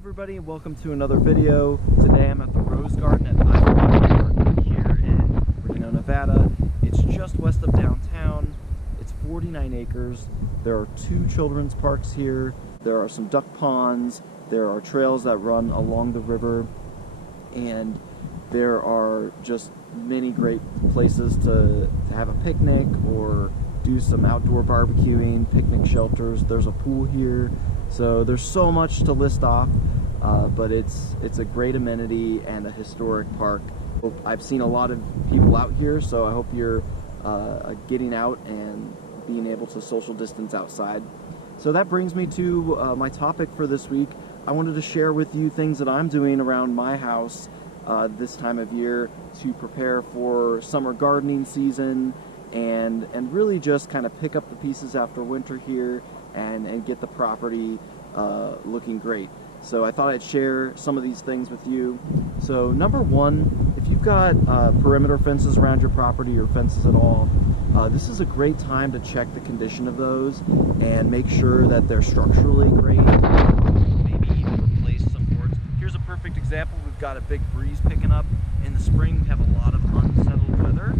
everybody, and welcome to another video. Today I'm at the Rose Garden at Partridge here in Reno, Nevada. It's just west of downtown. It's 49 acres. There are 2 children's parks here. There are some duck ponds. There are trails that run along the river. And there are just many great places to have a picnic or do some outdoor barbecuing, picnic shelters. There's a pool here. So there's so much to list off, but it's a great amenity and a historic park. I've seen a lot of people out here, so I hope you're getting out and being able to social distance outside. So that brings me to my topic for this week. I wanted to share with you things that I'm doing around my house this time of year to prepare for summer gardening season and really just kind of pick up the pieces after winter here and get the property looking great. So I thought I'd share some of these things with you. So number one, if you've got perimeter fences around your property or fences at all, this is a great time to check the condition of those and make sure that they're structurally great. Maybe even replace some boards. Here's a perfect example. We've got a big breeze picking up. In the spring we have a lot of unsettled weather,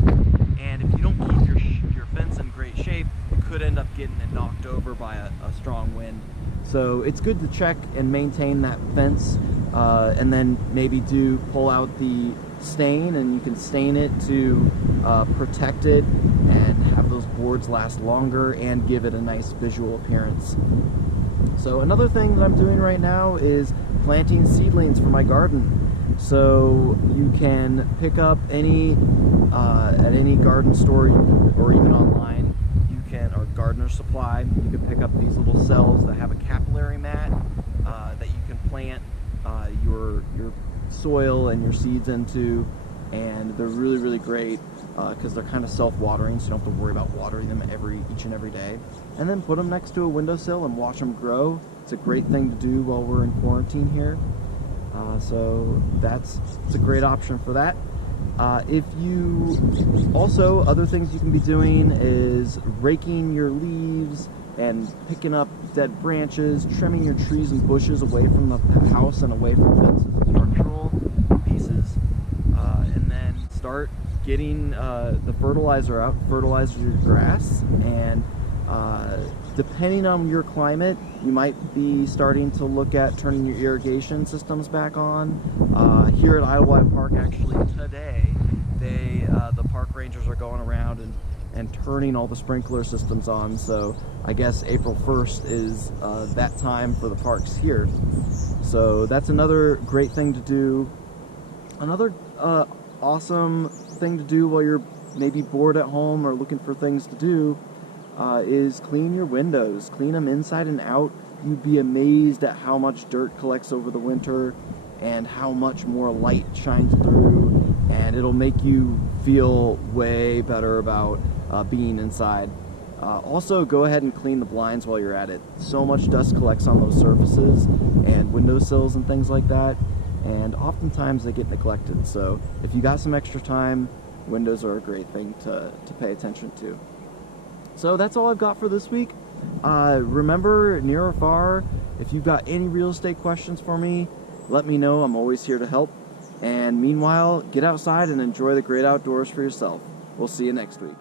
and if you don't keep your fence in great shape, you could end up getting it knocked over by a strong wind. So it's good to check and maintain that fence, and then maybe pull out the stain, and you can stain it to protect it and have those boards last longer and give it a nice visual appearance. So another thing that I'm doing right now is planting seedlings for my garden. So you can pick up any at any garden store or even online. Or gardener supply. You can pick up these little cells that have a capillary mat that you can plant your soil and your seeds into, and they're really great because they're kind of self-watering, so you don't have to worry about watering them each and every day. And then put them next to a windowsill and watch them grow. It's a great thing to do while we're in quarantine here. So it's a great option for that. Other things you can be doing is raking your leaves and picking up dead branches, trimming your trees and bushes away from the house and away from fences and structural pieces, and then start getting the fertilizer out, fertilize your grass, and depending on your climate, you might be starting to look at turning your irrigation systems back on. Here at Idlewild Park, actually today, the park rangers are going around and turning all the sprinkler systems on. So I guess April 1st is that time for the parks here. So that's another great thing to do. Another awesome thing to do while you're maybe bored at home or looking for things to do is clean your windows. Clean them inside and out. You'd be amazed at how much dirt collects over the winter and how much more light shines through, and it'll make you feel way better about being inside. Also, go ahead and clean the blinds while you're at it. So much dust collects on those surfaces and windowsills and things like that, and oftentimes they get neglected. So if you got some extra time, windows are a great thing to pay attention to. So that's all I've got for this week. Remember, near or far, if you've got any real estate questions for me, let me know. I'm always here to help. And meanwhile, get outside and enjoy the great outdoors for yourself. We'll see you next week.